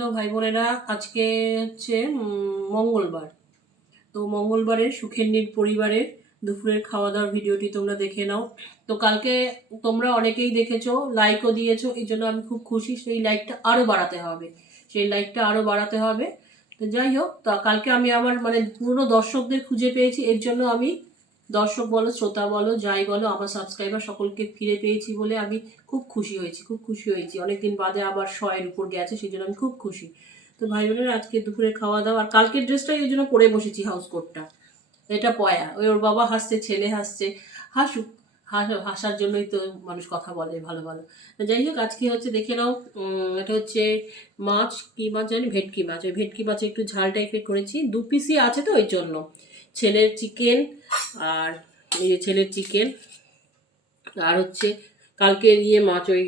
Hello ভাই বোনেরা, আজকে হচ্ছে মঙ্গলবার। তো মঙ্গলবারের সুখের নীল পরিবারের দুপুরের খাওয়া দাওয়ার ভিডিওটি তোমরা দেখে নাও। তো কালকে তোমরা অনেকেই দেখেছো, লাইকও দিয়েছো, এই জন্য আমি খুব খুশি। সেই লাইকটা আরও বাড়াতে হবে। তো যাই হোক, তা কালকে আমি আমার পুরনো দর্শকদের খুঁজে পেয়েছি। এর জন্য আমি দর্শক বলো, শ্রোতা বলো, যাই বলো, আমার সাবস্ক্রাইবার সকলকে ফিরে পেয়েছি বলে আমি খুব খুশি হয়েছি। অনেকদিন বাদে আবার 100-এর উপর গেছে, সেই জন্য আমি খুব খুশি। তো ভাই বোনেরা, আজকে দুপুরে খাওয়া দাওয়া আর কালকের ড্রেসটাই ওই জন্য পরে বসেছি, হাউস কোটটা। এটা পয়া, ওর বাবা হাসছে, ছেলে হাসছে, হাসুক। হাসার জন্যই তো মানুষ কথা বলে ভালো ভালো। যাই হোক, আজকে হচ্ছে দেখে নাও, এটা হচ্ছে মাছ, কি মাছ জানি, ভেটকি মাছ। ওই ভেটকি মাছে একটু ঝাল টাইপের করেছি, 2 পিসই আছে তো ওই জন্য। ছেলের চিকেন, আর এই যে ছেলের চিকেন, আর হচ্ছে কালকে মাছ, ওই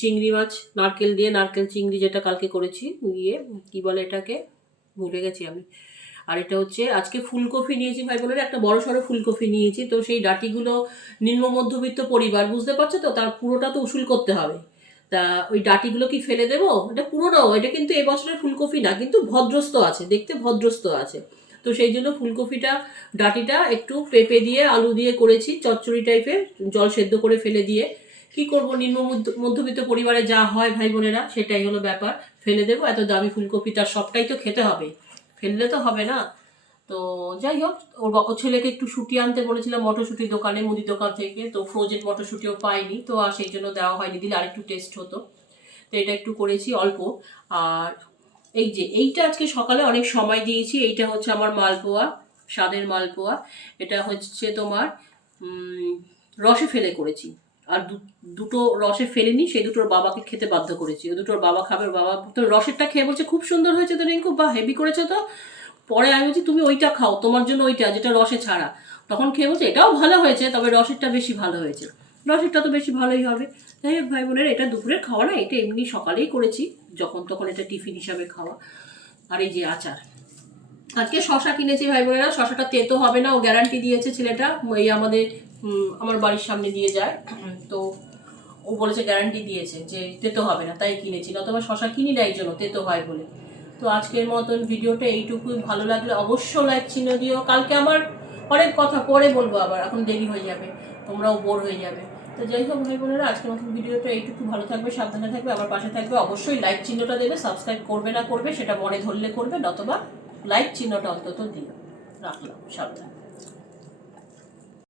চিংড়ি মাছ, নারকেল চিংড়ি যেটা কালকে করেছি, কি বলে এটাকে, ভুলে গেছি আমি। আর এটা হচ্ছে আজকে ফুলকপি নিয়েছি ভাই বোনেরা, একটা বড় সড়ো ফুলকপি নিয়েছি। তো সেই ডাঁটিগুলো নিম্ন মধ্যবিত্ত পরিবার, বুঝতে পারছো তো, তার পুরোটা তো উসুল করতে হবে। তা ওই ডাঁটিগুলো কি ফেলে দেবো? এটা পুরোটাও, এটা কিন্তু এবছরের ফুলকপি না, কিন্তু ভদ্রস্ত আছে, দেখতে ভদ্রস্ত আছে। তো সেই জন্য ফুলকপিটা, ডাঁটিটা একটু পেঁপে দিয়ে আলু দিয়ে করেছি, চচ্চড়ি টাইপের, জল সেদ্ধ করে ফেলে দিয়ে। কি করব, নিম্ন মধ্যবিত্ত পরিবারে যা হয় ভাই বোনেরা, সেটাই হলো ব্যাপার। ফেলে দেবো এত দামি ফুলকপি, তার সবটাই তো খেতে হবে, ফেললে তো হবে না। তো যাই হোক, ওর ছেলেকে একটু শুটিয়ে আনতে বলেছিলাম মটরশুটির দোকানে, মুদির দোকান থেকে। তো ফ্রোজেন মটরশুটিও পাইনি, তো আর সেই জন্য দেওয়া হয়নি, দিলে আরেকটু টেস্ট হতো। তো এটা একটু করেছি অল্প। আর এই যে এইটা আজকে সকালে অনেক সময় দিয়েছি, এইটা হচ্ছে আমার মালপোয়া, স্বাদের মালপোয়া। এটা হচ্ছে তোমার রসে ফেলে করেছি। আর দুটো রসে ফেলেনি, সেই দুটোর বাবাকে খেতে বাধ্য করেছি। ও দুটোর বাবা খাবে, বাবা তো রসেরটা খেয়ে বলছে খুব সুন্দর হয়েছে তো রিঙ্কু, বা হেভি করেছো তো। পরে আমি বলছি তুমি ওইটা খাও, তোমার জন্য ওইটা যেটা রসে ছাড়া। তখন খেয়ে বলছে এটাও ভালো হয়েছে, তবে রসেরটা বেশি ভালো হয়েছে। রসেরটা তো বেশি ভালোই হবে। যাই হোক ভাই বোনের, এটা দুপুরের খাওয়া না, এটা এমনি সকালেই করেছি, যখন তখন এটা টিফিন হিসাবে খাওয়া। আর এই যে আচার, আজকে শশা কিনেছি ভাই বোনেরা, শশাটা তেতো হবে না, ও গ্যারান্টি দিয়েছে ছেলেটা, এই আমার বাড়ির সামনে দিয়ে যায়। তো ও বলেছে, গ্যারান্টি দিয়েছে যে তেতো হবে না, তাই কিনেছি, নতুবা শশা কিনি না এই জন্য, তেতো হয় বলে। তো আজকের মতন ভিডিওটা এইটুকুই। ভালো লাগলে অবশ্যই লাইক চিহ্ন দিও। কালকে আমার অনেক কথা পরে বলবো, আবার এখন দেরি হয়ে যাবে, তোমরাও বোর হয়ে যাবে। তো যাই হোক ভাই বোনেরা, আজকের মতন ভিডিওটা এইটুকু। ভালো থাকবে, সাবধানে থাকবে, আমার পাশে থাকবে, অবশ্যই লাইক চিহ্নটা দেবে। সাবস্ক্রাইব করবে না করবে সেটা মনে ধরলে করবে, নতবা লাইক চিহ্নটা অন্তত দিও। রাখলাম, সাবধানে।